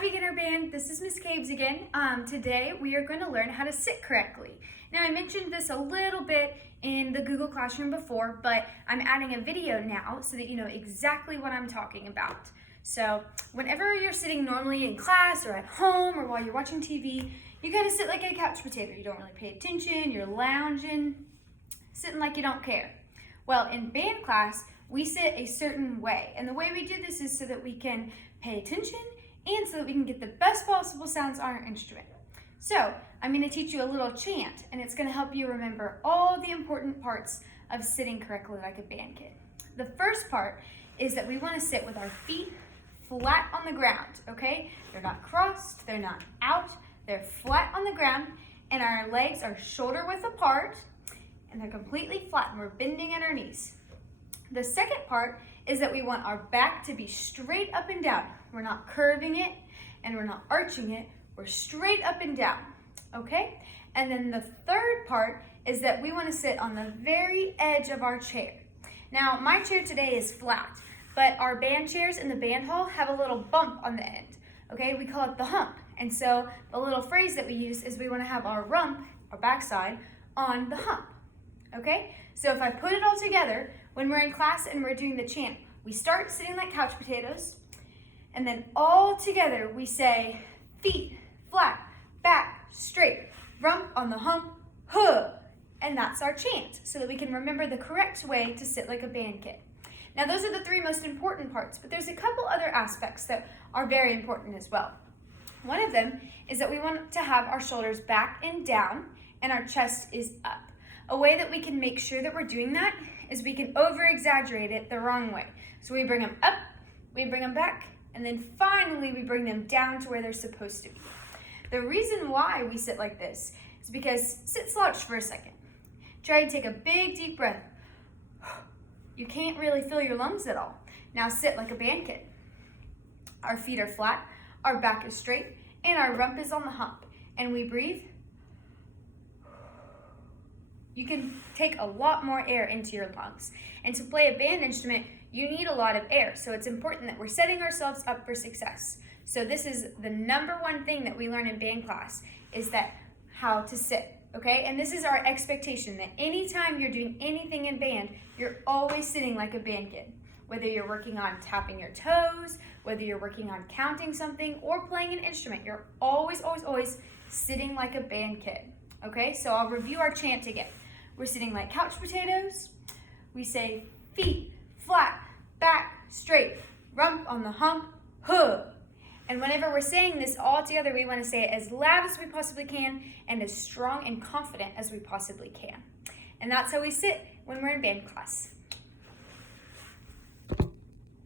Beginner Band, this is Miss Caves again. Today we are going to learn how to sit correctly. Now I mentioned this a little bit in the Google Classroom before, but I'm adding a video now so that you know exactly what I'm talking about. So whenever you're sitting normally in class or at home or while you're watching TV, you gotta sit like a couch potato. You don't really pay attention, you're lounging, sitting like you don't care. Well, in band class, we sit a certain way, and the way we do this is so that we can pay attention and so that we can get the best possible sounds on our instrument. So I'm going to teach you a little chant, and it's going to help you remember all the important parts of sitting correctly like a band kid. The first part is that we want to sit with our feet flat on the ground, okay? They're not crossed, they're not out, they're flat on the ground, and our legs are shoulder width apart, and they're completely flat, and we're bending at our knees. The second part is that we want our back to be straight up and down. We're not curving it and we're not arching it. We're straight up and down, okay? And then the third part is that we want to sit on the very edge of our chair. Now, my chair today is flat, but our band chairs in the band hall have a little bump on the end, okay? We call it the hump. And so the little phrase that we use is we want to have our rump, our backside, on the hump, okay? So if I put it all together, when we're in class and we're doing the chant, we start sitting like couch potatoes, and then all together we say feet flat, back straight, rump on the hump, huh, and that's our chant, so that we can remember the correct way to sit like a band kid. Now those are the three most important parts, but there's a couple other aspects that are very important as well. One of them is that we want to have our shoulders back and down and our chest is up. A way that we can make sure that we're doing that is we can over-exaggerate it the wrong way. So we bring them up, we bring them back, and then finally we bring them down to where they're supposed to be. The reason why we sit like this is because, sit slouched for a second. Try and take a big deep breath. You can't really feel your lungs at all. Now sit like a band kid. Our feet are flat, our back is straight, and our rump is on the hump. And we breathe. You can take a lot more air into your lungs. And to play a band instrument, you need a lot of air. So it's important that we're setting ourselves up for success. So this is the number one thing that we learn in band class, is that how to sit, okay? And this is our expectation, that anytime you're doing anything in band, you're always sitting like a band kid. Whether you're working on tapping your toes, whether you're working on counting something or playing an instrument, you're always, always, always sitting like a band kid, okay? So I'll review our chant again. We're sitting like couch potatoes. We say feet flat, back straight, rump on the hump, huh. And whenever we're saying this all together, we want to say it as loud as we possibly can and as strong and confident as we possibly can. And that's how we sit when we're in band class.